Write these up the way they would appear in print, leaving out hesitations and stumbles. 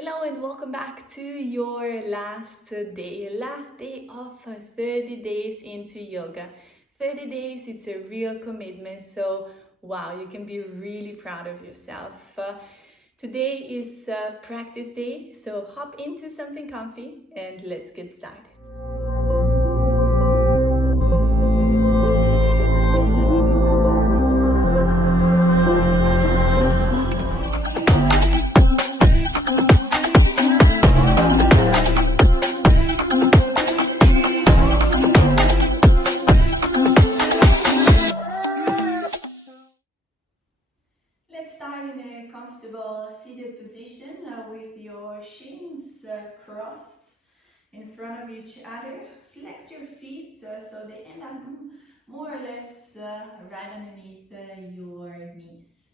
Hello and welcome back to your last day of 30 days into yoga. 30 days, it's a real commitment, so wow, you can be really proud of yourself. Today is practice day, so hop into something comfy and let's get started. Let's start in a comfortable seated position with your shins crossed in front of each other. Flex your feet so they end up more or less right underneath your knees.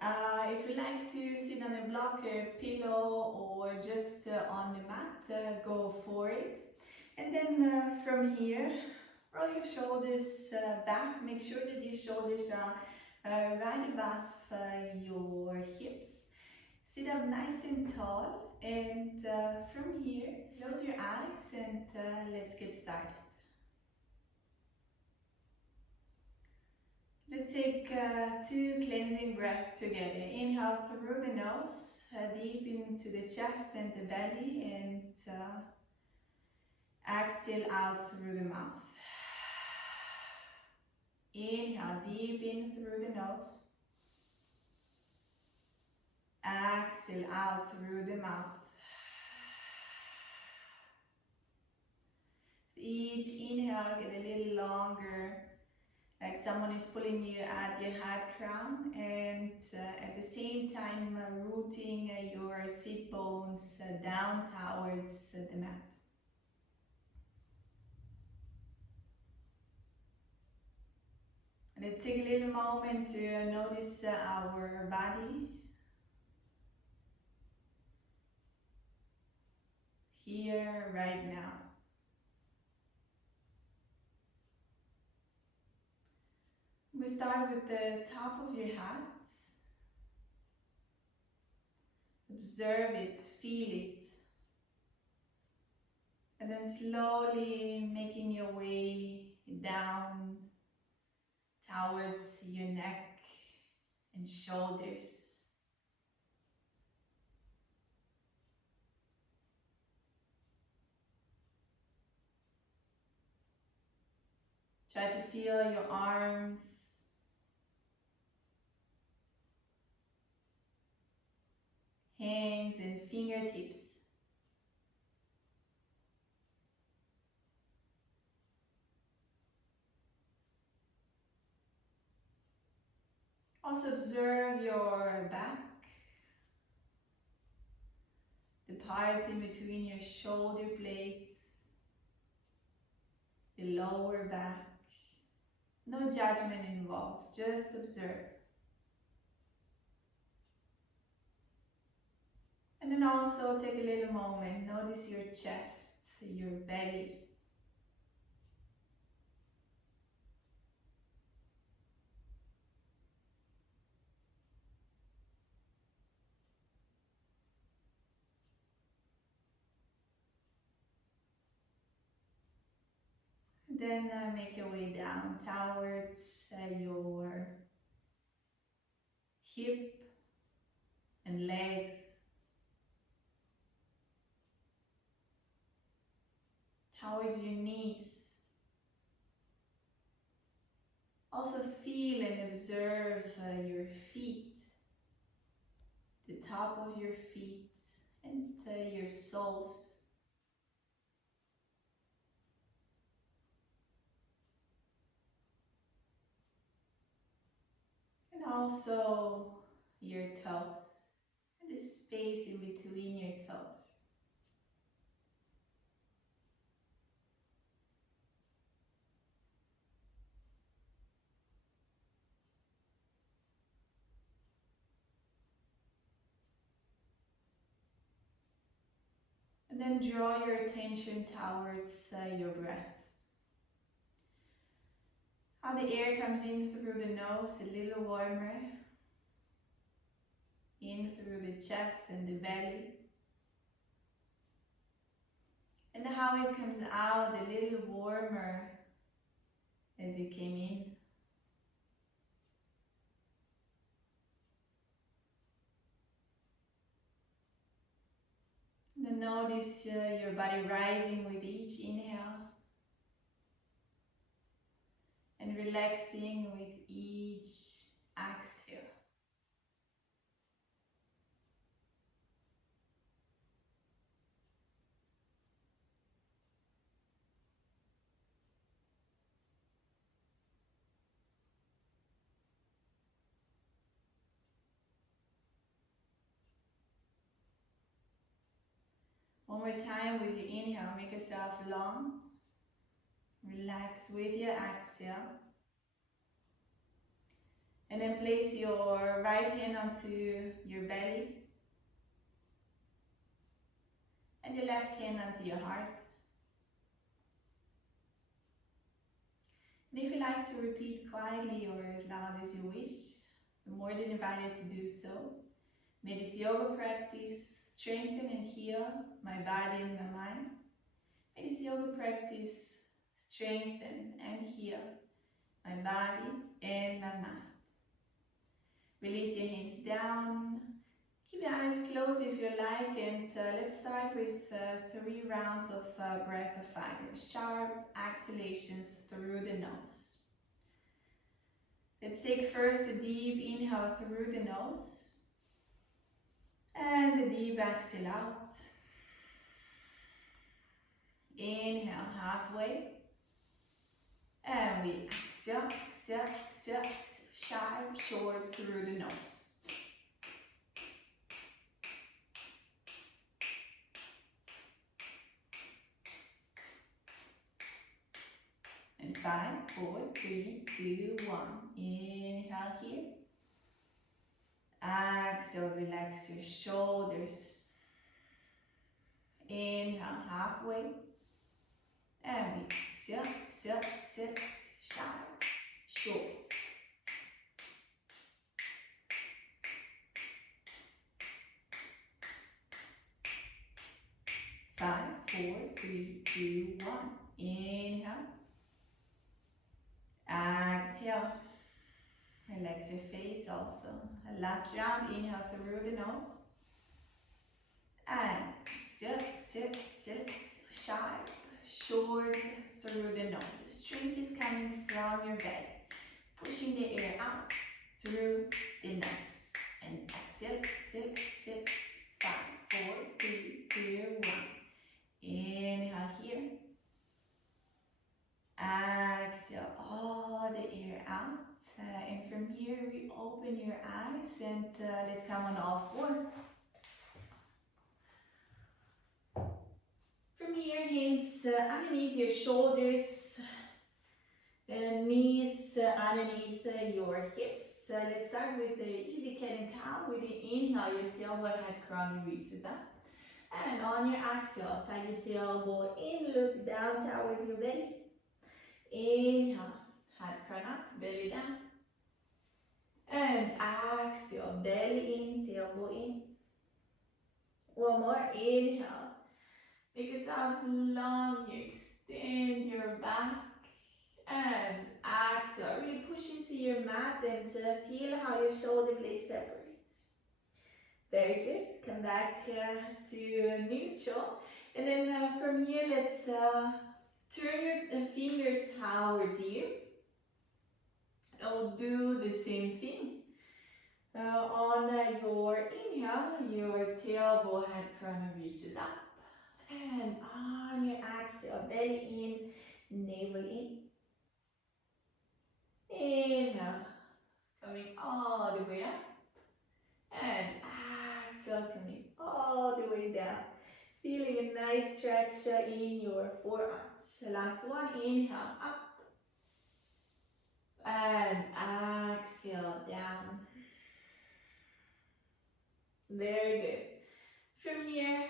If you like to sit on a block, a pillow, or just on the mat, go for it. And then from here, roll your shoulders back. Make sure that your shoulders are right above your hips. Sit up nice and tall, and from here, close your eyes and let's get started. Let's take two cleansing breaths together. Inhale through the nose, deep into the chest and the belly, and exhale out through the mouth. Inhale deep in through the nose. Exhale out through the mouth. Each inhale, get a little longer, like someone is pulling you at your head crown, and at the same time rooting your sit bones down towards the mat. Let's take a little moment to notice our body here right now. We start with the top of your head. Observe it, feel it, and then slowly making your way down towards your neck and shoulders. Try to feel your arms, hands and fingertips. Also observe your back, the parts in between your shoulder blades, the lower back. No judgment involved, just observe. And then also take a little moment, notice your chest, your belly. Then make your way down towards your hip and legs. Towards your knees. Also feel and observe your feet, the top of your feet and your soles. And also your toes, and the space in between your toes. And then draw your attention towards your breath. How the air comes in through the nose, a little warmer. In through the chest and the belly. and how it comes out a little warmer as it came in. And notice your body rising with each inhale and relaxing with each exhale. One more time with your inhale, make yourself long. Relax with your exhale. And then place your right hand onto your belly and your left hand onto your heart. And if you like to repeat quietly or as loud as you wish, you're more than invited to do so. May this yoga practice strengthen and heal my body and my mind. May this yoga practice strengthen and heal my body and my mind. Release your hands down. Keep your eyes closed if you like, and let's start with 3 rounds of breath of fire. Sharp exhalations through the nose. Let's take first a deep inhale through the nose and a deep exhale out. Inhale halfway and we exhale, exhale, exhale, exhale. Sharp, short through the nose. And 5, 4, 3, 2, 1. Inhale here. Exhale, relax your shoulders. Inhale halfway. And we exhale, exhale, exhale, exhale. Sharp, short. 5, 4, 3, 2, 1. Inhale. Exhale. Relax your face also. Last round, inhale through the nose. And exhale, exhale, exhale, exhale. Sharp, short through the nose. The strength is coming from your belly. Pushing the air out through the nose. And exhale, exhale, exhale, exhale. 5, 4, 3, 2, 1. Inhale here. Exhale all the air out. And from here, we open your eyes and let's come on all 4. From here, hands underneath your shoulders, and knees underneath your hips. Let's start with the easy cat and cow. With your inhale, your tailbone head crown reaches up. And on your exhale, tuck your tailbone in, look down towards your belly. Inhale, head crown up, belly down. And exhale, belly in, tailbone in. One more, inhale. Make yourself long here, extend your back. And exhale, really push into your mat and feel how your shoulder blades separate. Very good. Come back to neutral. And then from here, let's turn your fingers towards you. And we'll do the same thing. On your inhale, your tailbone head crown reaches up. And on your exhale, belly in, navel in. Inhale, coming all the way up. And exhale, coming all the way down. Feeling a nice stretch in your forearms. Last one, inhale, up. And exhale, down. Very good. From here,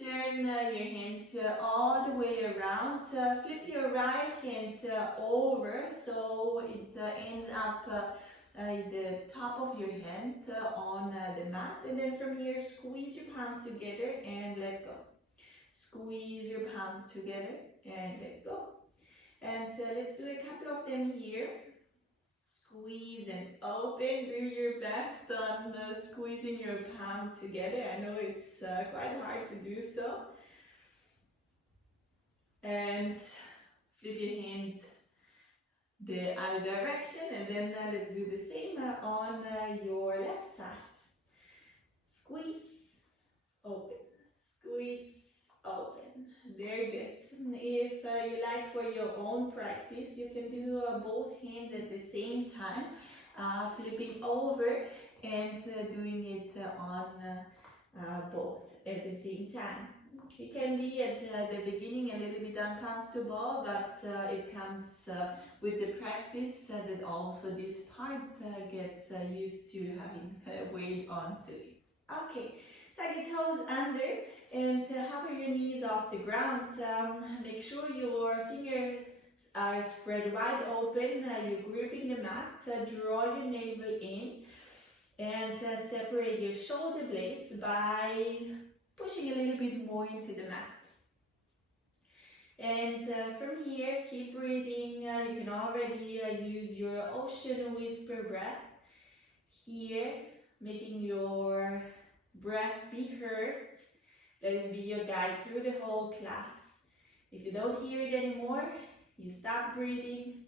turn your hands all the way around. Flip your right hand over so it ends up the top of your hand on the mat. And then from here, squeeze your palms together and let go. Squeeze your palms together and let go. And let's do a couple of them here. Squeeze and open. Do your best on squeezing your palm together. I know it's quite hard to do so. And flip your hand the other direction, and then let's do the same on your left side. Squeeze, open, squeeze, open. Very good. If you like, for your own practice, you can do both hands at the same time, flipping over and doing it on both at the same time. It can be at the beginning a little bit uncomfortable, but it comes with the practice that also this part gets used to having weight onto it. Okay, tuck your toes under and hover your knees off the ground. Make sure your fingers are spread wide open. You're gripping the mat. Draw your navel in and separate your shoulder blades by pushing a little bit more into the mat. And from here, keep breathing. You can already use your ocean whisper breath here, making your breath be heard. Let it be your guide through the whole class. If you don't hear it anymore, you stop breathing,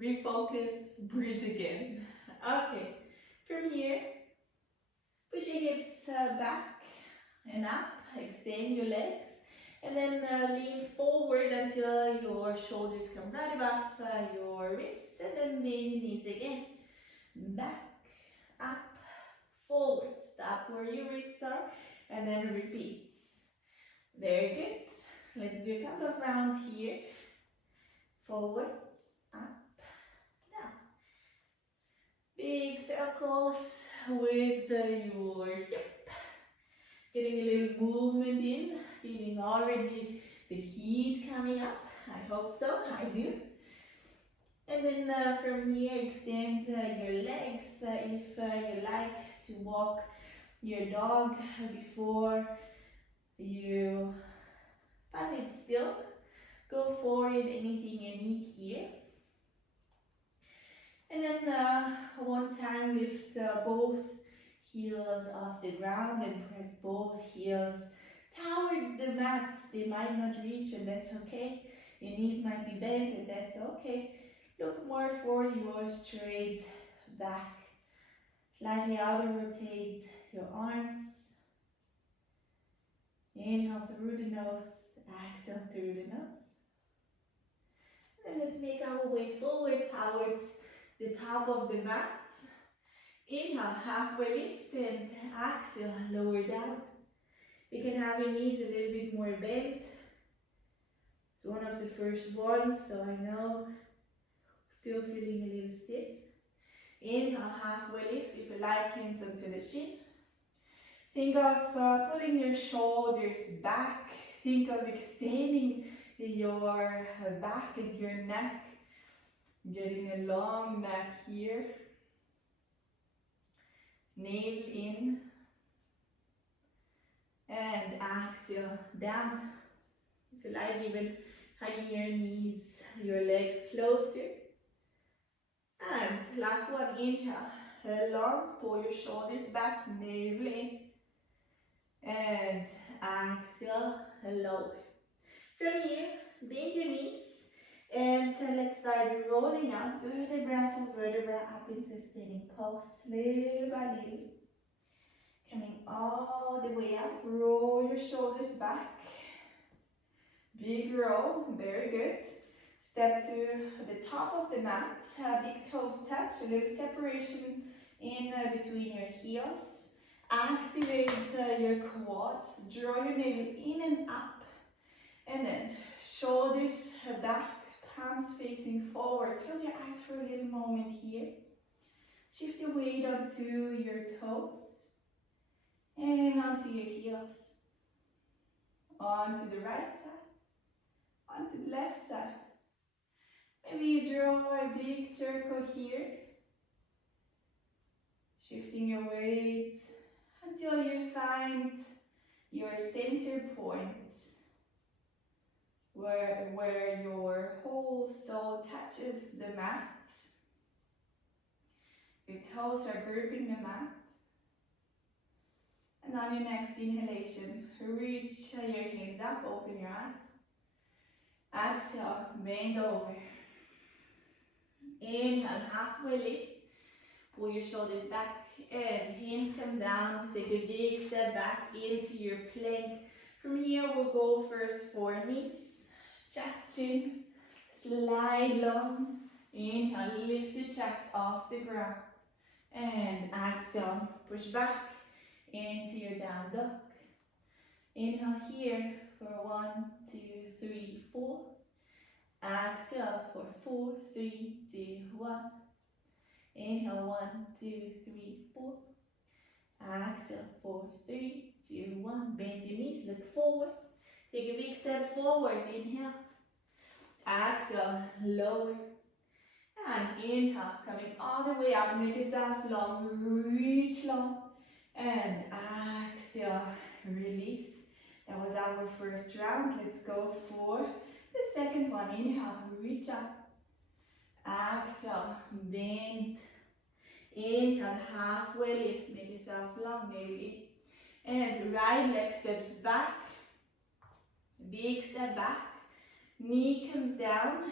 refocus, breathe again. Okay, from here, push your hips back and up, extend your legs, and then lean forward until your shoulders come right above your wrists, and then bend your knees again. Back, up, forward, stop where your wrists are, and then repeat. Very good. Let's do a couple of rounds here. Forward, up, down. Big circles with your hip. Getting a little movement in, feeling already the heat coming up. I hope so, I do. And then from here, extend your legs. If you like to walk your dog before you find it still, go for it, anything you need here. And then one time lift both heels off the ground and press both heels towards the mat. They might not reach, and that's okay. Your knees might be bent, and that's okay. Look more for your straight back. Slightly outer rotate your arms. Inhale through the nose, exhale through the nose. And let's make our way forward towards the top of the mat. Inhale, halfway lift, and exhale, lower down. You can have your knees a little bit more bent. It's one of the first ones, so I know, still feeling a little stiff. Inhale, halfway lift. If you like, hands onto the shin. Think of pulling your shoulders back. Think of extending your back and your neck. Getting a long neck here. Navel in. And exhale down. If you like, even hugging your knees, your legs closer. And last one, inhale. Long, pull your shoulders back, navel in. And exhale, lower. From here, bend your knees. And let's start rolling up vertebra for vertebra up into standing pose, little by little. Coming all the way up, roll your shoulders back. Big roll, very good. Step to the top of the mat, big toes touch, a little separation in between your heels. Activate your quads, draw your navel in and up. And then shoulders back, palms facing forward. Close your eyes for a little moment here. Shift your weight onto your toes and onto your heels. Onto the right side, onto the left side. Maybe you draw a big circle here. Shifting your weight until you find your center point, where your whole soul touches the mat. Your toes are gripping the mat. And on your next inhalation, reach your hands up, open your eyes. Exhale, bend over. Inhale, halfway lift. Pull your shoulders back and hands come down. Take a big step back into your plank. From here, we'll go first for knees, chest, chin. Slide long. Inhale, lift your chest off the ground. And exhale, push back into your down dog. Inhale here for 1, 2, 3, 4. Exhale for 4, 3, 2, 1. Inhale 1, 2, 3, 4. Exhale 4, 3, 2, 1. Bend your knees, look forward. Take a big step forward. Inhale. Exhale, lower. And inhale, coming all the way up. Make yourself long. Reach long. And exhale, release. That was our first round. Let's go for the second one. Inhale, reach up. Exhale, bend. Inhale, halfway lift. Make yourself long, maybe. And right leg steps back. Big step back. Knee comes down.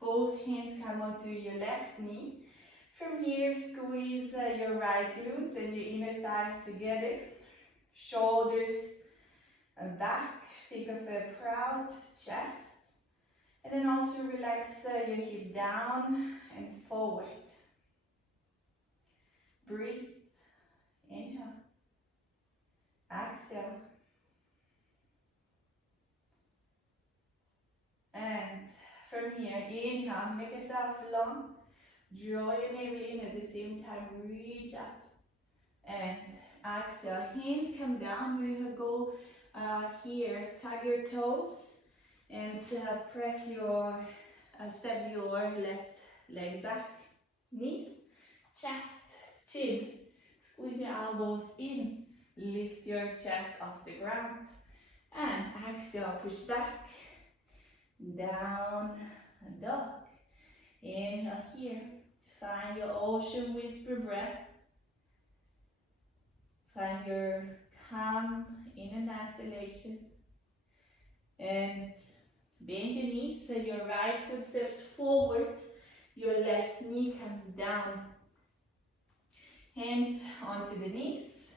Both hands come onto your left knee. From here, squeeze your right glutes and your inner thighs together. Shoulders back. Think of a proud chest. And then also relax your hip down and forward. Breathe. Inhale. Exhale. And from here, inhale, make yourself long. Draw your navel in at the same time, reach up. And exhale, hands come down. We're gonna go here, tug your toes and press your, step your left leg back. Knees, chest, chin. Squeeze your elbows in. Lift your chest off the ground. And exhale, push back. Down dog. Inhale here. Find your ocean whisper breath. Find your calm in an exhalation. And bend your knees so your right foot steps forward. Your left knee comes down. Hands onto the knees.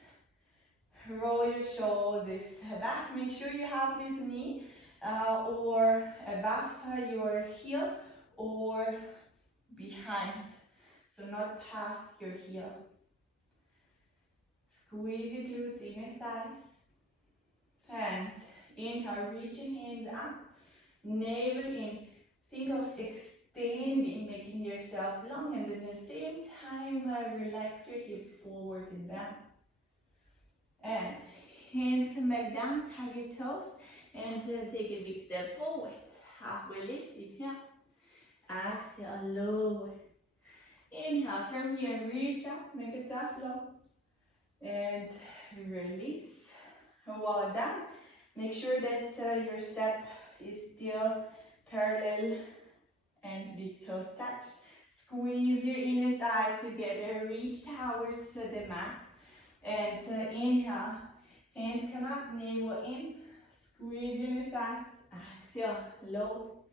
Roll your shoulders back. Make sure you have this knee or above your heel or behind, so not past your heel. Squeeze your glutes, inner thighs. And inhale, reach your hands up, navel in. Think of extending, making yourself long, and at the same time relax your hip forward and back. And hands come back down, tug your toes. And take a big step forward. Halfway lift, inhale. Exhale, lower. Inhale, from here, reach up, make yourself long. And release. Well done. Make sure that your step is still parallel and big toes touch. Squeeze your inner thighs together. Reach towards the mat. And inhale. Hands come up, navel in. Squeeze your inner thighs. Exhale, low.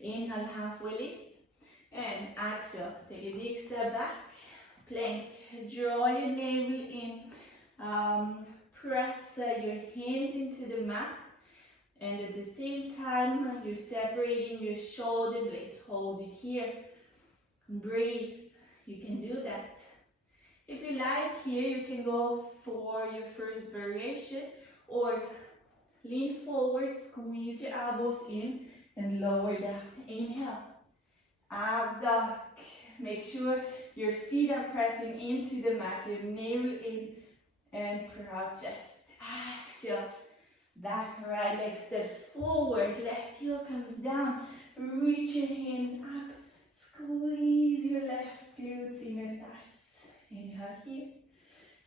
Inhale, halfway lift. And exhale, take a big step back. Plank. Draw your navel in. Press your hands into the mat. And at the same time, you're separating your shoulder blades. Hold it here. Breathe. You can do that. If you like here, you can go for your first variation or lean forward, squeeze your elbows in and lower down. Inhale. Up dog. Make sure your feet are pressing into the mat. Your navel in and proud chest. Exhale. Back right leg steps forward. Left heel comes down. Reach your hands up. Squeeze your left glutes, inner thighs. Inhale here.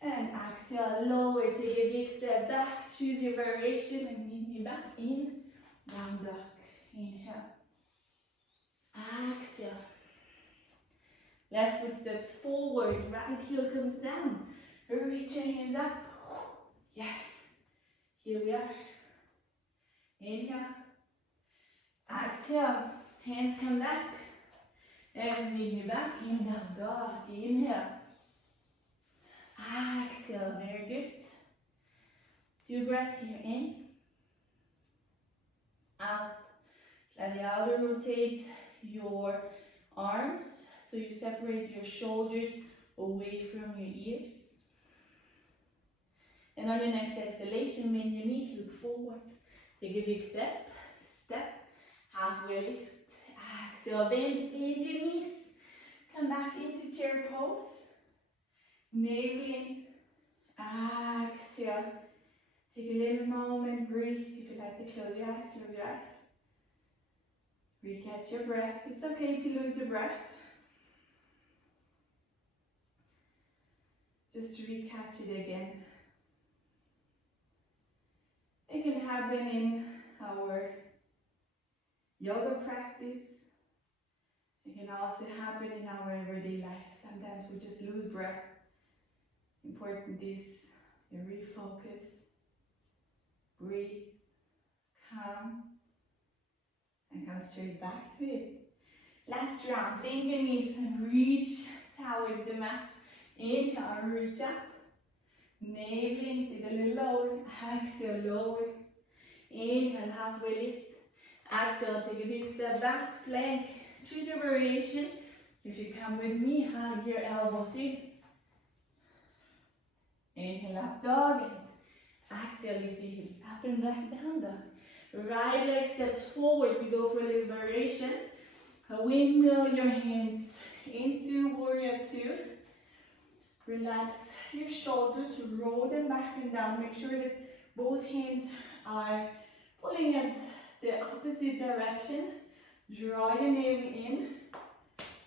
And exhale, lower, take a big step back, choose your variation and meet me back in down dog. Inhale, exhale. Left foot steps forward, right heel comes down. Reach your hands up. Yes, here we are. Inhale, exhale, hands come back. And meet me back in down dog. Inhale, exhale, very good. 2 breaths here, in, out. Let the other rotate your arms so you separate your shoulders away from your ears. And on your next exhalation, bend your knees, look forward. Take a big step, halfway lift. Exhale, bend your knees. Come back into chair pose. Navel in. Exhale. Take a little moment, breathe. If you like to close your eyes, close your eyes. Recatch your breath. It's okay to lose the breath. Just recatch it again. It can happen in our yoga practice. It can also happen in our everyday life. Sometimes we just lose breath. Important is you refocus, breathe, calm, and come straight back to it. Last round, bend your knees and reach towards the mat. Inhale, reach up. Navel in, sit a little lower. Exhale, lower. Inhale, halfway lift. Exhale, take a big step back, plank. Choose your variation. If you come with me, hug your elbows in. Inhale, up dog. And exhale, lift your hips up and back down dog. Right leg steps forward. We go for a little variation. Windmill your hands into warrior two. Relax your shoulders, roll them back and down. Make sure that both hands are pulling at the opposite direction. Draw your navel in.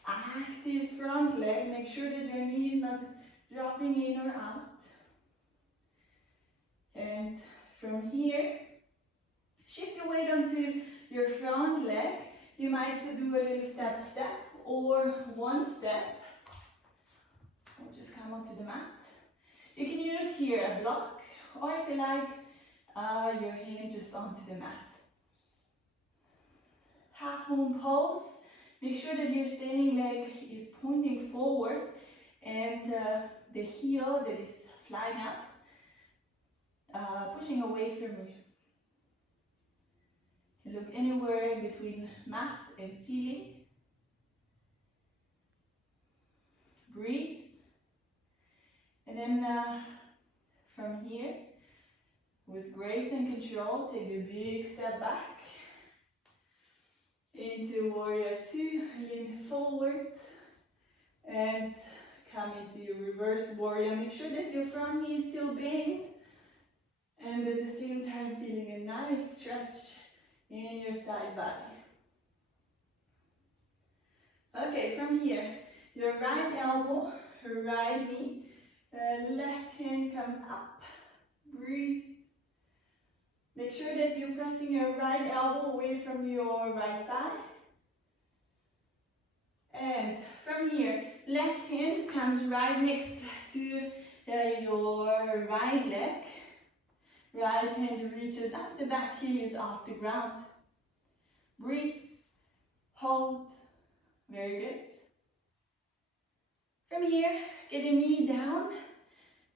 Active front leg. Make sure that your knee is not dropping in or out. And from here, shift your weight onto your front leg. You might do a little step or one step. Or just come onto the mat. You can use here a block, or if you like, your hand just onto the mat. Half moon pose. Make sure that your standing leg is pointing forward and the heel that is flying up, pushing away from you. You look anywhere in between mat and ceiling. Breathe. And then from here, with grace and control, take a big step back into warrior two, lean forward and come into reverse warrior. Make sure that your front knee is still bent and at the same time feeling a nice stretch in your side body. Okay, from here, your right elbow, right knee, left hand comes up. Breathe. Make sure that you're pressing your right elbow away from your right thigh. And from here, left hand comes right next to your right leg. Right hand reaches up, the back heel is off the ground. Breathe, hold, very good. From here, get a knee down,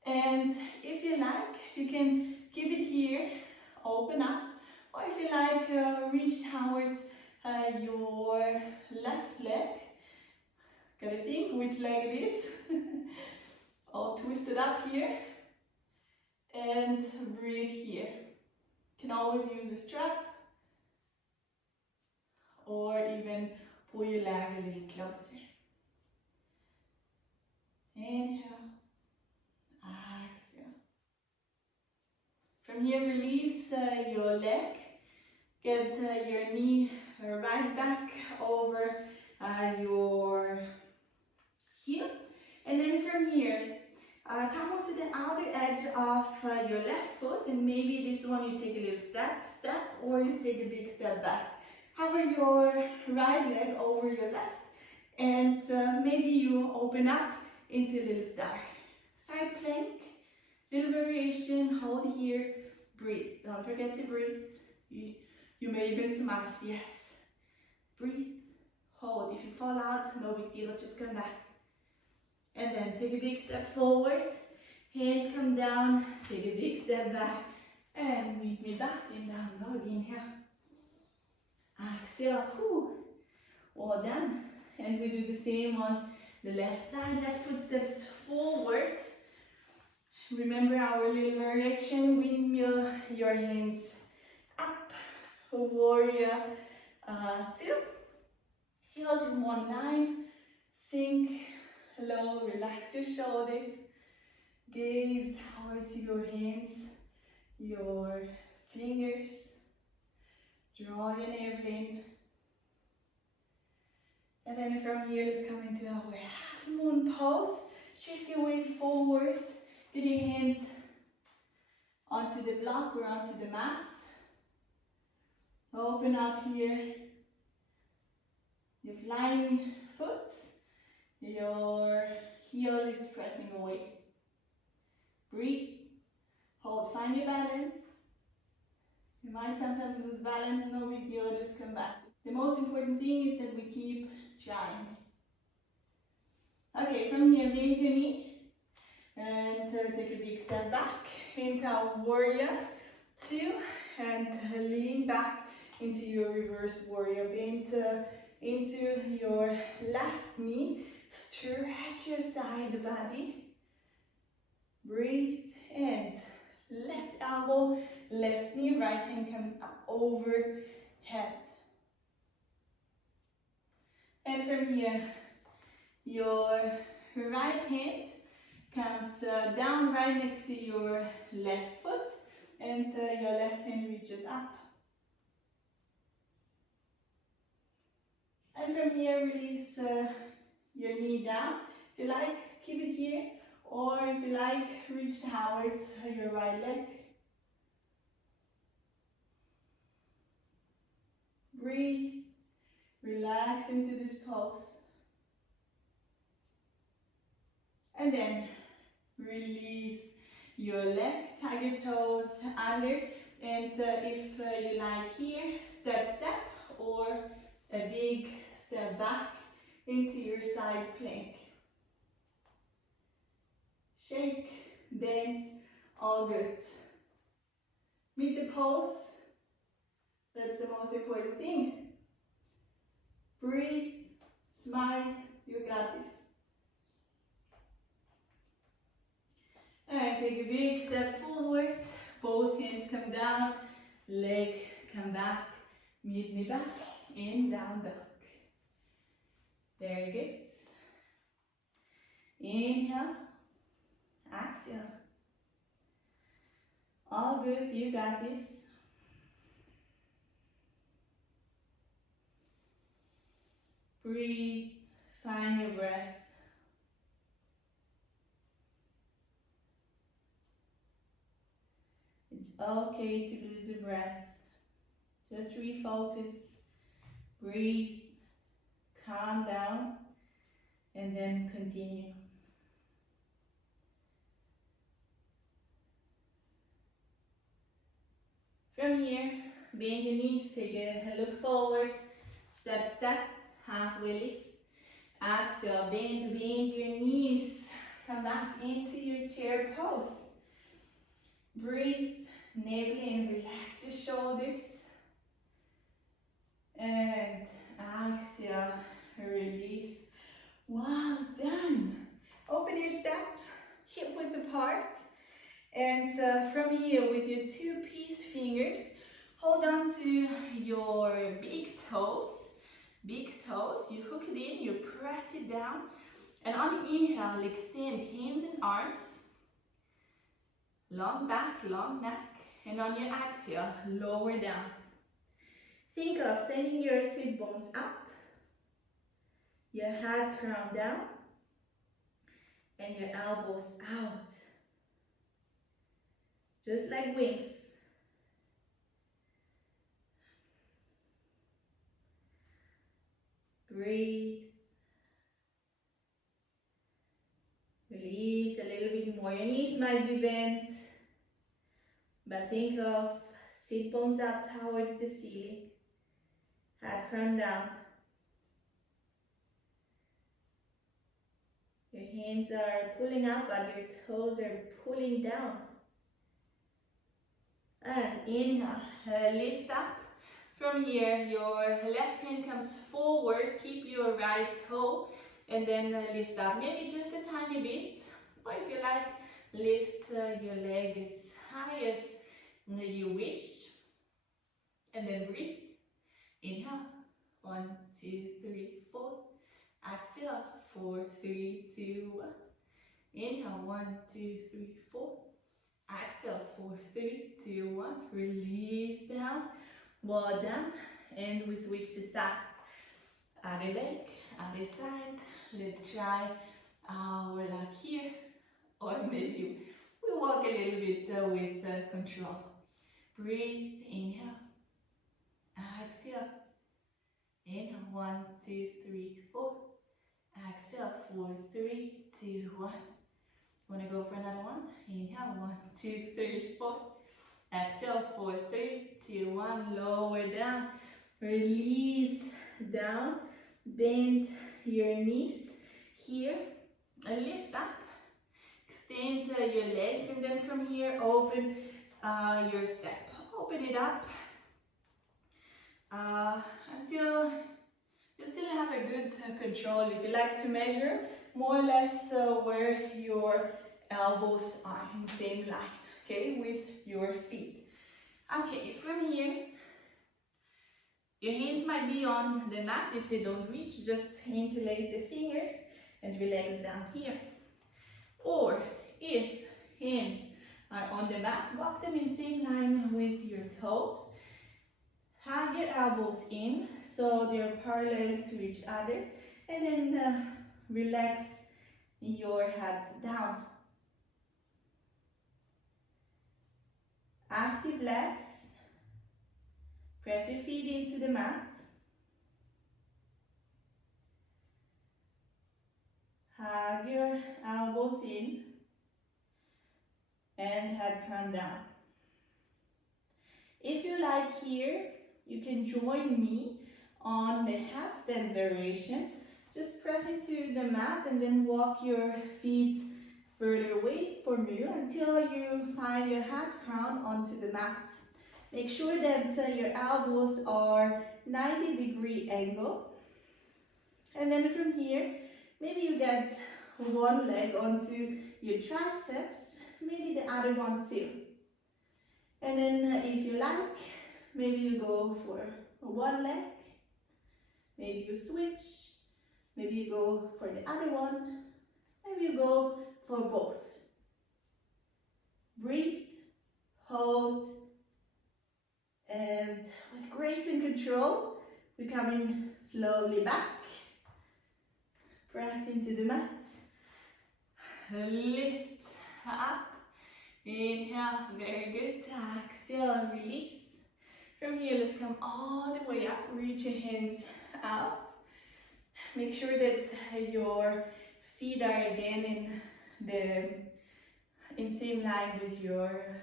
and if you like, you can keep it here, open up, or if you like, reach towards your left leg. Gotta think which leg it is. All twisted up here. And breathe here. You can always use a strap or even pull your leg a little closer. Inhale, exhale. From here, release your leg. Get your knee right back over your heel. And then from here, Come on to the outer edge of your left foot, and maybe this one you take a little step, or you take a big step back. Hover your right leg over your left, and maybe you open up into a little star. Side plank, little variation, hold here, breathe. Don't forget to breathe. You may even smile, yes. Breathe, hold. If you fall out, no big deal, just come back. And then take a big step forward, hands come down, take a big step back, and meet me back in down dog. Inhale, exhale, all done. And we do the same on the left side, left foot steps forward. Remember our little variation, windmill your hands up, warrior two, heels in one line, sink low, relax your shoulders, gaze towards your hands, your fingers, draw your navel in. And then from here, let's come into our half moon pose. Shift your weight forward, get your hand onto the block or onto the mat. Open up here, your flying foot, your heel is pressing away. Breathe, hold, find your balance. You might sometimes lose balance, no big deal, just come back. The most important thing is that we keep trying. Okay, from here, bend your knee and take a big step back into our warrior two, and lean back into your reverse warrior. Bend into your left knee, stretch your side body. Breathe, and left elbow, left knee, right hand comes up overhead. And from here, your right hand comes down right next to your left foot, and your left hand reaches up. And from here, release your knee down. If you like, keep it here, or if you like, reach towards your right leg. Breathe, relax into this pose. And then release your leg, tiger toes under, and if you like here, step, or a big step back into your side plank. Shake, dance, all good. Meet the pose, that's the most important thing. Breathe, smile, you got this. And take a big step forward, both hands come down, leg come back, meet me back, in down dog. Very good. Inhale, exhale. All good, you got this. Breathe, find your breath. It's okay to lose the breath. Just refocus, breathe, calm down, and then continue. From here, bend your knees, take a look forward, step, halfway lift. Exhale, bend your knees, come back into your chair pose. Breathe, navel in, relax your shoulders. And exhale, release. Well done. Open your step, hip width apart. And from here, with your two peace fingers, hold on to your big toes. You hook it in, you press it down. And on the inhale, extend hands and arms. Long back, long neck. And on your exhale, lower down. Think of sending your sit bones up. Your head crown down. and your elbows out. Just like wings. Breathe. Release a little bit more. Your knees might be bent, but think of sit bones up towards the ceiling. Head crown down. Your hands are pulling up, but your toes are pulling down. And inhale, lift up. From here, your left hand comes forward, keep your right toe, and then lift up. Maybe just a tiny bit, or if you like, lift your leg as high as you wish. And then breathe. Inhale, 1, 2, 3, 4. Exhale, 4, 3, 2, 1. Inhale, 1, 2, 3, 4. Exhale, 4, 3, 2, 1. Release down, well done. And we switch the sides. Other leg, other side. Let's try our leg here. Or maybe we walk a little bit with control. Breathe, inhale. Exhale. Inhale, 1, 2, 3, 4. Exhale, 4, 3, 2, 1. Want to go for another one? Inhale, 1, 2, 3, 4. Exhale, 4, 3, 2, 1. Lower down. Release down. Bend your knees here. And lift up. Extend your legs, and then from here, open your step. Open it up until you still have a good control. If you like to measure, more or less where your elbows are in the same line, okay, with your feet. Okay, from here, your hands might be on the mat. If they don't reach, just interlace the fingers and relax down here. Or if hands are on the mat, walk them in same line with your toes. Hug your elbows in so they're parallel to each other, and then relax your head down. Active legs. Press your feet into the mat. Hug your elbows in and head come down. If you like here, you can join me on the handstand variation. Just press into the mat and then walk your feet further away from you until you find your head crown onto the mat. Make sure that your elbows are 90-degree angle. And then from here, maybe you get one leg onto your triceps, maybe the other one too. And then if you like, maybe you go for one leg, maybe you switch, maybe you go for the other one, maybe you go for both. Breathe, hold, and with grace and control, we're coming slowly back. Press into the mat. Lift up. Inhale, very good. Exhale, release. From here, let's come all the way up. Reach your hands out. Make sure that your feet are again in same line with your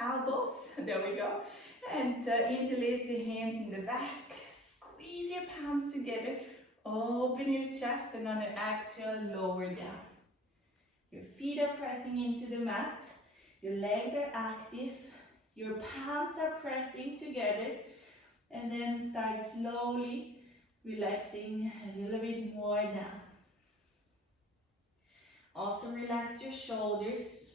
elbows. There we go. And interlace the hands in the back. Squeeze your palms together. Open your chest, and on an exhale, lower down. Your feet are pressing into the mat. Your legs are active. Your palms are pressing together. And then start slowly relaxing a little bit more down. Also relax your shoulders.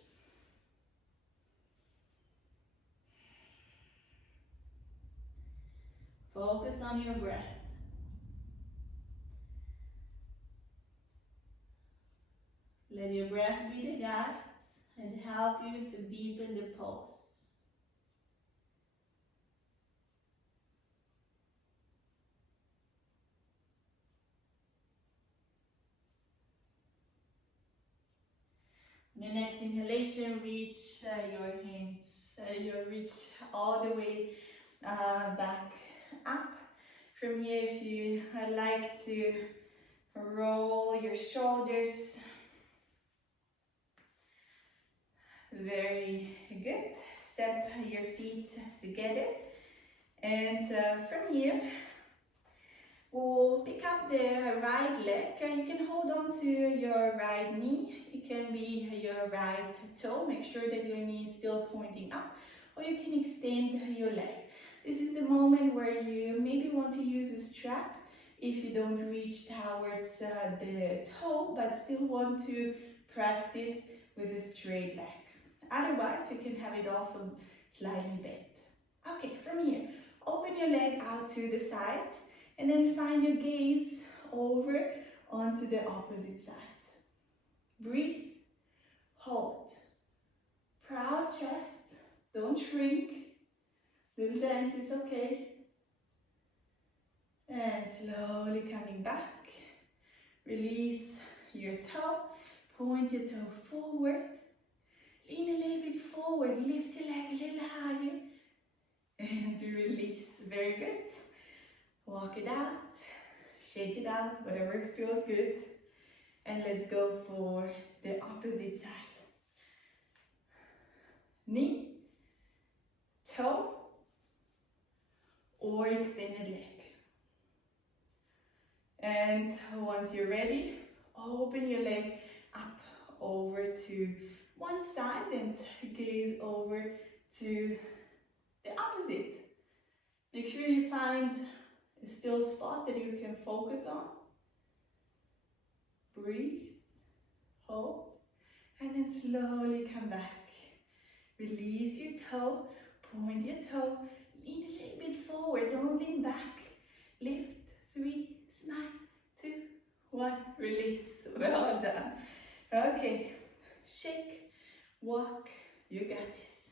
Focus on your breath. Let your breath be the guide and help you to deepen the pulse. On your next inhalation, reach your hands, you reach all the way back up. From here, if you like to roll your shoulders, very good. Step your feet together, and from here, we'll pick up the right leg. You can hold on to your right knee. It can be your right toe. Make sure that your knee is still pointing up, or you can extend your leg. This is the moment where you maybe want to use a strap if you don't reach towards the toe, but still want to practice with a straight leg. Otherwise, you can have it also slightly bent. Okay, from here, open your leg out to the side, and then find your gaze over onto the opposite side. Breathe, hold. Proud chest, don't shrink. Little dance is okay. And slowly coming back. Release your toe, point your toe forward. Lean a little bit forward, lift your leg a little higher. And release, very good. Walk it out, shake it out, whatever feels good. And let's go for the opposite side. Knee, toe, or extended leg. And once you're ready, open your leg up over to one side and gaze over to the opposite. Make sure you find a still spot that you can focus on. Breathe, hold, and then slowly come back. Release your toe, point your toe, lean a little bit forward, don't lean back. Lift, 3, smile, 2, 1, release. Well done. Okay, shake, walk, you got this.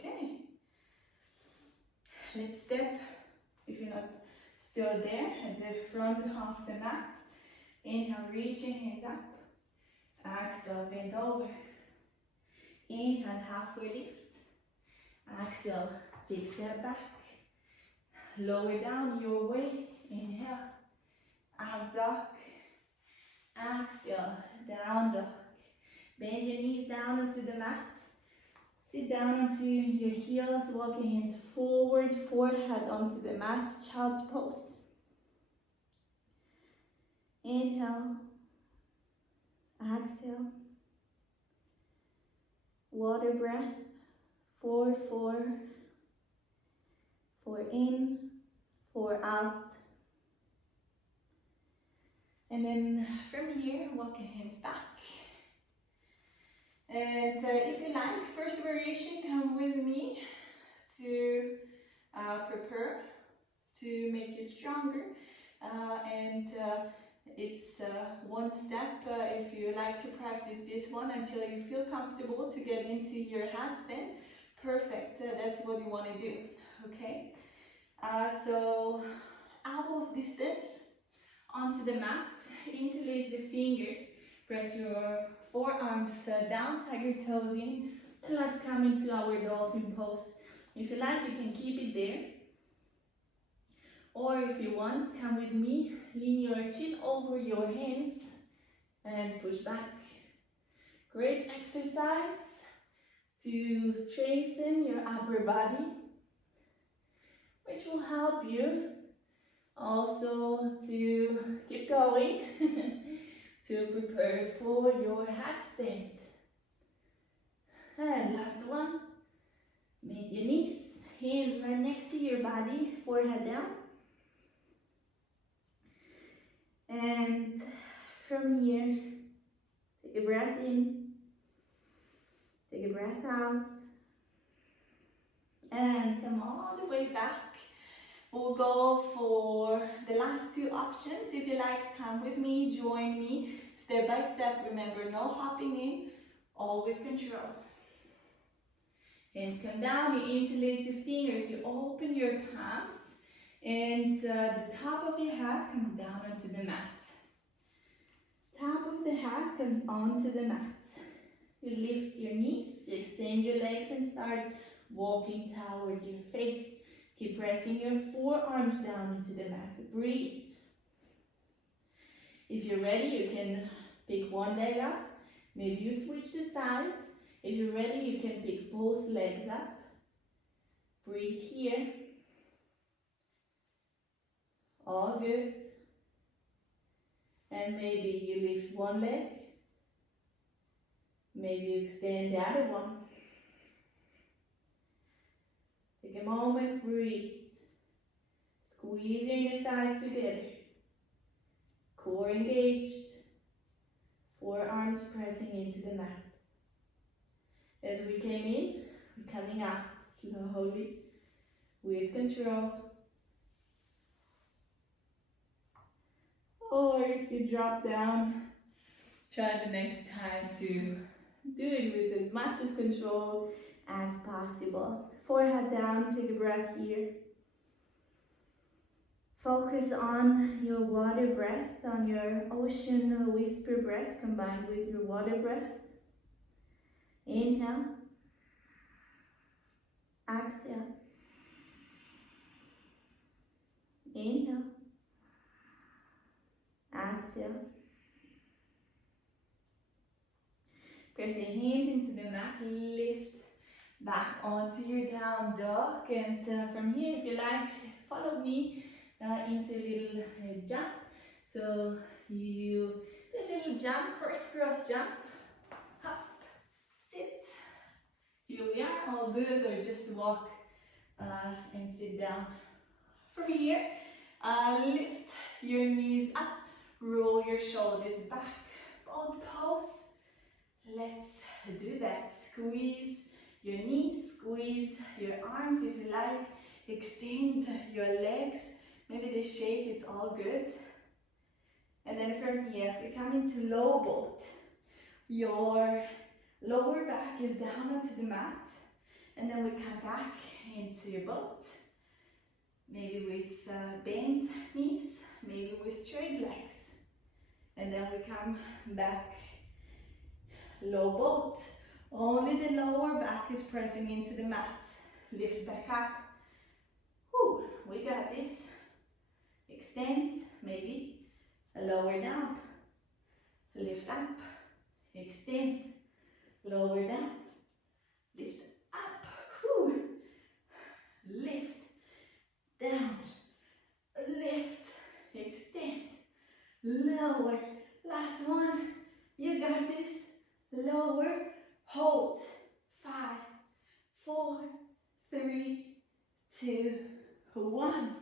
Okay. Let's step, if you're not still there, at the front of the mat. Inhale, reach your hands up. Exhale, bend over. Inhale, halfway lift. Exhale, take a step back. Lower down your way. Inhale, up dog. Exhale, down dog. Bend your knees down onto the mat. Sit down onto your heels, walk your hands forward, forehead onto the mat, child's pose. Inhale, exhale, water breath, 4, 4, 4 in, 4 out. And then from here, walk your hands back. And if you like, first variation, come with me to prepare to make you stronger. It's one step if you like to practice this one until you feel comfortable to get into your handstand. Perfect, that's what you want to do, okay? So elbows distance onto the mat, interlace the fingers, press your forearms down, tug your toes in, and let's come into our dolphin pose. If you like, you can keep it there. Or if you want, come with me, lean your chin over your hands and push back. Great exercise to strengthen your upper body, which will help you also to keep going to prepare for your handstand. And last one, bend your knees, hands right next to your body, forehead down. And from here, take a breath in, take a breath out, and come all the way back. We'll go for the last 2 options. If you like, come with me, join me, step by step. Remember, no hopping in, all with control. Hands come down, you interlace the fingers, you open your palms, and the top of your head comes down onto the mat. Top of the hat comes onto the mat. You lift your knees, you extend your legs and start walking towards your face. Keep pressing your forearms down into the mat. Breathe. If you're ready, you can pick one leg up. Maybe you switch the side. If you're ready, you can pick both legs up. Breathe here. All good. And maybe you lift one leg. Maybe you extend the other one. Take a moment, breathe. Squeeze your inner thighs together. Core engaged. Forearms pressing into the mat. As we came in, we're coming out slowly with control. Or if you drop down, try the next time to do it with as much as control as possible. Forehead down, take a breath here. Focus on your water breath, on your ocean whisper breath combined with your water breath. Inhale. Exhale. Inhale. Exhale. Press your hands into the mat, lift back onto your down dog, and from here, if you like, follow me into a little jump. So you do a little jump, crisscross jump, up, sit. Here we are, all good, or just walk and sit down. From here, lift your knees up, roll your shoulders back, both pose. Let's do that. Squeeze your knees, squeeze your arms if you like, extend your legs. Maybe they shake, it's all good. And then from here, we come into low boat. Your lower back is down onto the mat. And then we come back into your boat. Maybe with bent knees, maybe with straight legs. And then we come back, low boat. Only the lower back is pressing into the mat. Lift back up. Whew, we got this. Extend, maybe lower down. Lift up, extend, lower down. Lift up, whew. Lift, down, lift, extend, lower. Last one, you got this. Lower, hold. 5, 4, 3, 2, 1.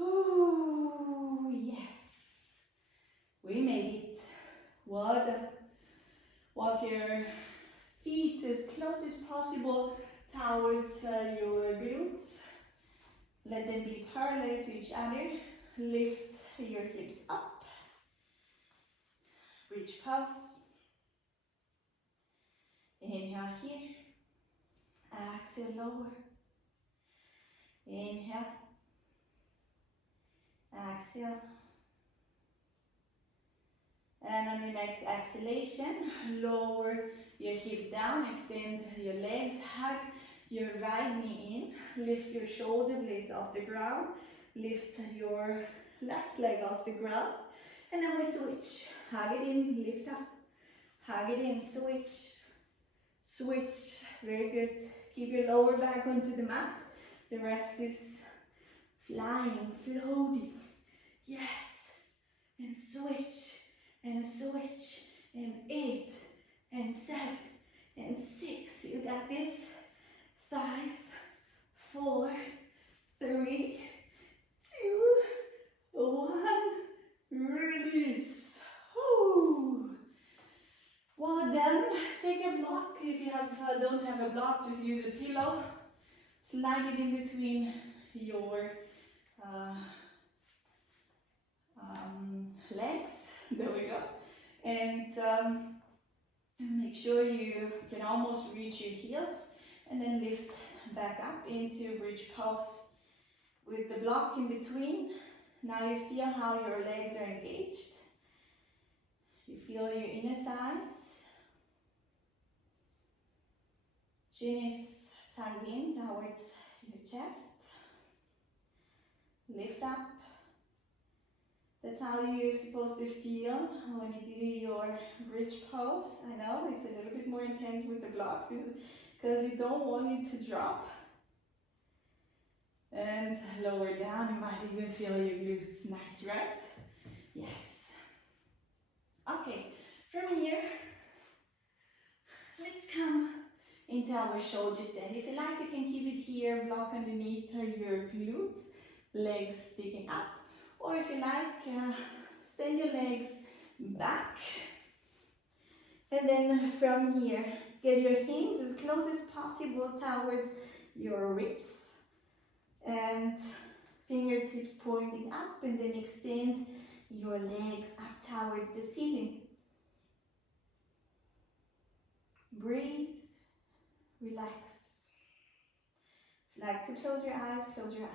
Ooh, yes. We made it. Well done. Walk your feet as close as possible towards your glutes. Let them be parallel to each other. Lift your hips up. Bridge pose. Inhale here. Exhale, lower. Inhale. Exhale. And on the next exhalation, lower your hip down, extend your legs, hug your right knee in, lift your shoulder blades off the ground, lift your left leg off the ground, and then we switch. Hug it in, lift up, hug it in, switch, switch, very good. Keep your lower back onto the mat, the rest is flying, floating, yes, and switch. And switch, and 8, and 7, and 6. You got this. 5, 4, 3, 2, 1. Release. Woo. Well done. Take a block. If you don't have a block, just use a pillow. Slide it in between your legs. There we go. And make sure you can almost reach your heels and then lift back up into bridge pose with the block in between. Now you feel how your legs are engaged. You feel your inner thighs. Chin is tugged in towards your chest. Lift up. That's how you're supposed to feel when you do your bridge pose. I know it's a little bit more intense with the block because you don't want it to drop. And lower down, you might even feel your glutes. Nice, right? Yes. Okay, from here, let's come into our shoulder stand. If you like, you can keep it here, block underneath your glutes, legs sticking up. Or if you like, send your legs back. And then from here, get your hands as close as possible towards your ribs. And fingertips pointing up, and then extend your legs up towards the ceiling. Breathe, relax. If you like to close your eyes, close your eyes.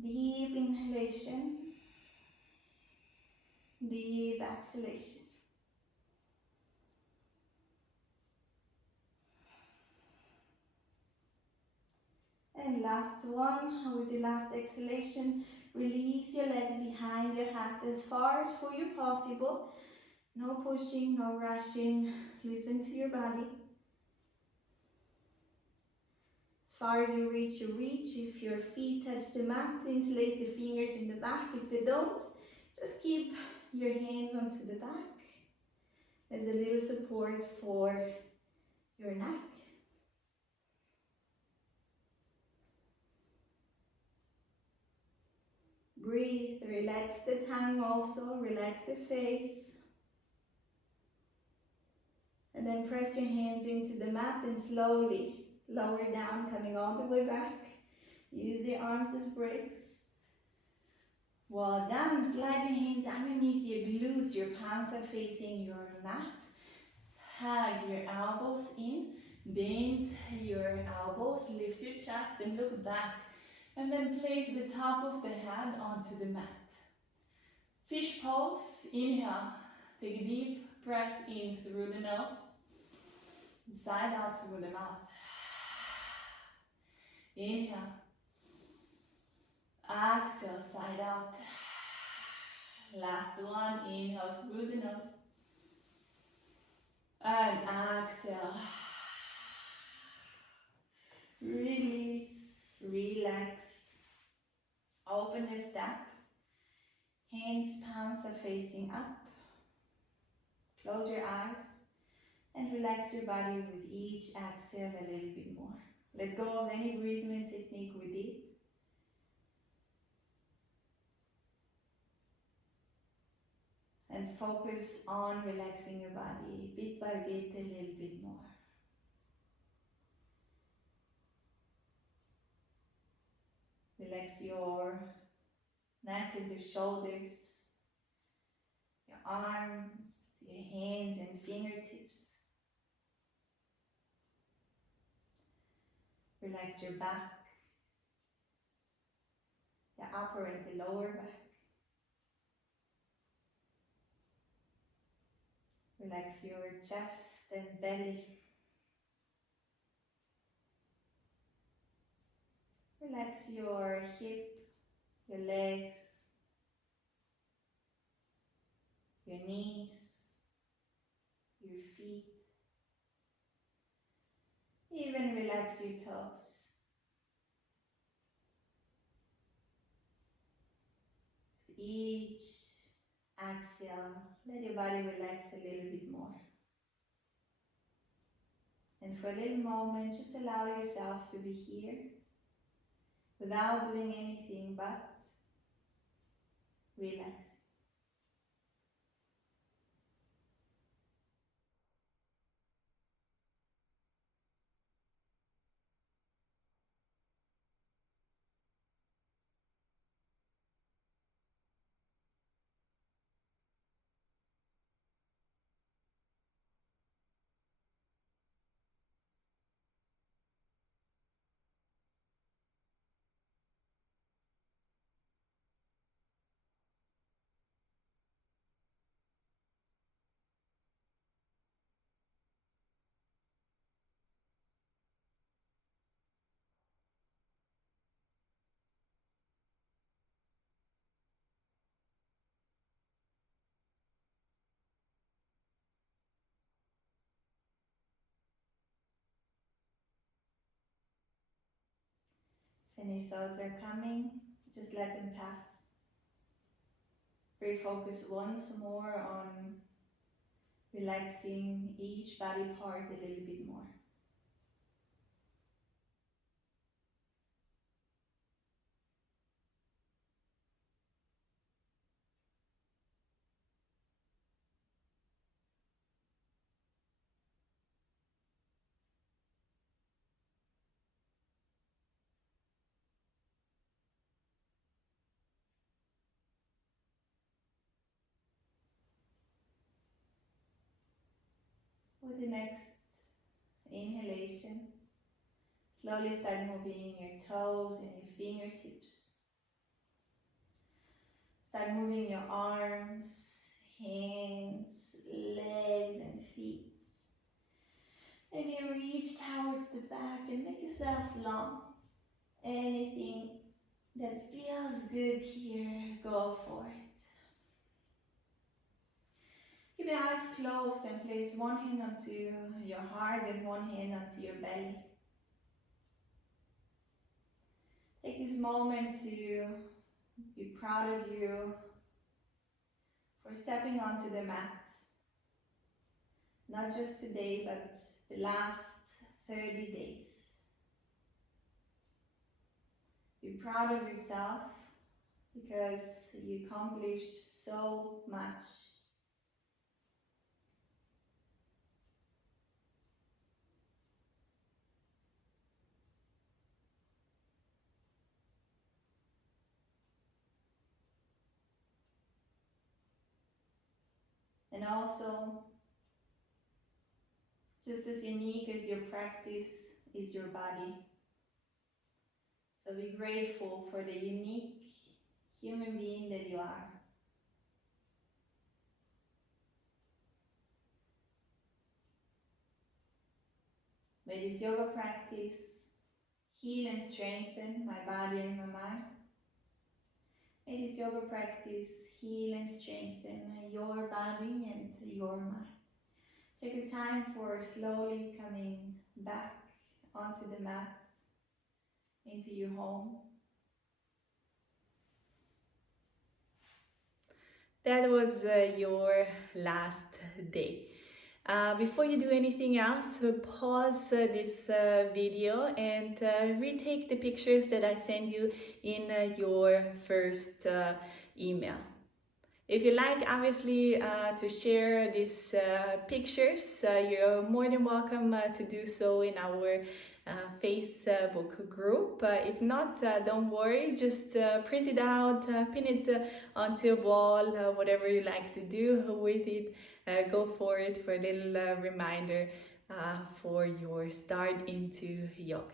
Deep inhalation, deep exhalation. And last one, with the last exhalation, release your legs behind your head as far as for you possible. No pushing, no rushing. Listen to your body. As far as you reach, you reach. If your feet touch the mat, interlace the fingers in the back. If they don't, just keep your hands onto the back as a little support for your neck. Breathe, relax the tongue also, relax the face. And then press your hands into the mat and slowly lower down, coming all the way back. Use the arms as brakes. Well done. Slide your hands underneath your glutes. Your palms are facing your mat. Hug your elbows in. Bend your elbows. Lift your chest and look back. And then place the top of the head onto the mat. Fish pose. Inhale. Take a deep breath in through the nose. Side out through the mouth. Inhale. Exhale, side out. Last one, inhale through the nose. And exhale. Release, relax. Open the step. Hands, palms are facing up. Close your eyes and relax your body with each exhale a little bit more. Let go of any breathing technique we did. And focus on relaxing your body bit by bit, a little bit more. Relax your neck and your shoulders, your arms, your hands and fingertips. Relax your back, the upper and the lower back. Relax your chest and belly. Relax your hip, your legs, your knees, your feet. Even relax your toes. With each exhale, let your body relax a little bit more. And for a little moment, just allow yourself to be here without doing anything but relax. Any thoughts are coming, just let them pass. Refocus once more on relaxing each body part a little bit more. With the next inhalation, slowly start moving your toes and your fingertips. Start moving your arms, hands, legs and feet. Maybe reach towards the back and make yourself long. Anything that feels good here, go for it. Keep your eyes closed and place one hand onto your heart and one hand onto your belly. Take this moment to be proud of you for stepping onto the mat. Not just today, but the last 30 days. Be proud of yourself because you accomplished so much. And also, just as unique as your practice is your body. So be grateful for the unique human being that you are. May this yoga practice heal and strengthen my body and my mind. May this yoga practice heal and strengthen your body and your mind. Take your time for slowly coming back onto the mat, into your home. That was your last day. Before you do anything else, pause this video and retake the pictures that I sent you in your first email. If you like, obviously, to share these pictures, you're more than welcome to do so in our Facebook group. If not, don't worry, just print it out, pin it onto a wall, whatever you like to do with it. Go for it for a little reminder for your start into yoga.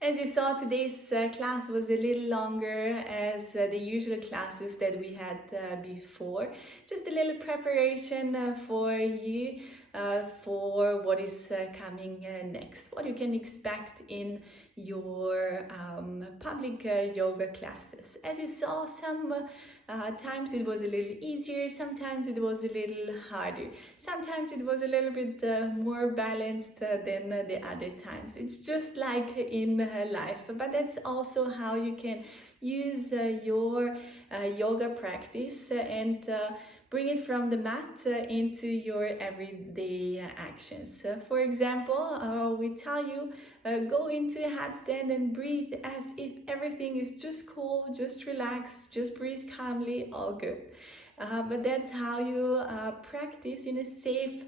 As you saw, today's class was a little longer as the usual classes that we had before. Just a little preparation for you for what is coming next, what you can expect in your public yoga classes. As you saw, some times it was a little easier, sometimes it was a little harder, sometimes it was a little bit more balanced than the other times. It's just like in life, but that's also how you can use your yoga practice and bring it from the mat into your everyday actions. For example, we tell you go into a handstand and breathe as if everything is just cool, just relax, just breathe calmly, all good. But that's how you practice in a safe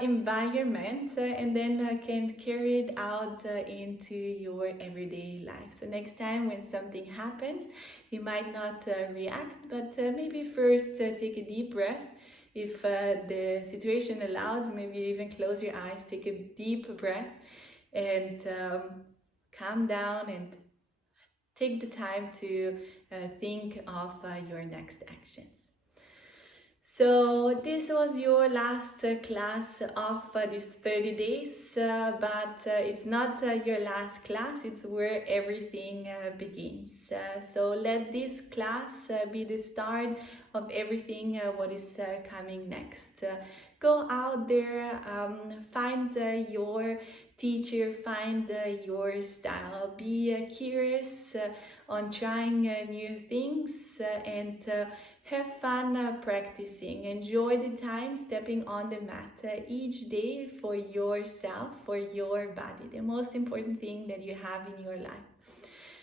environment and then can carry it out into your everyday life. So next time when something happens, you might not react, but maybe first take a deep breath. If the situation allows, maybe even close your eyes, take a deep breath and calm down and take the time to think of your next actions. So this was your last class of these 30 days, but it's not your last class, it's where everything begins. So let this class be the start of everything what is coming next. Go out there, find your teacher, find your style. Be curious on trying new things and have fun practicing. Enjoy the time stepping on the mat each day for yourself, for your body. The most important thing that you have in your life.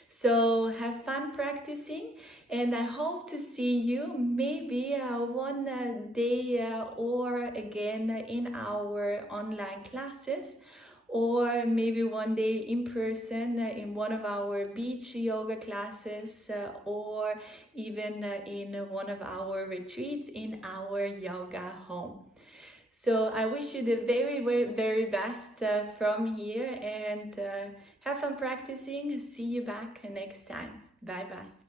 So have fun practicing, and I hope to see you maybe one day or again in our online classes, or maybe one day in person in one of our beach yoga classes, or even in one of our retreats in our yoga home. So I wish you the very, very, very best from here, and have fun practicing. See you back next time. Bye bye.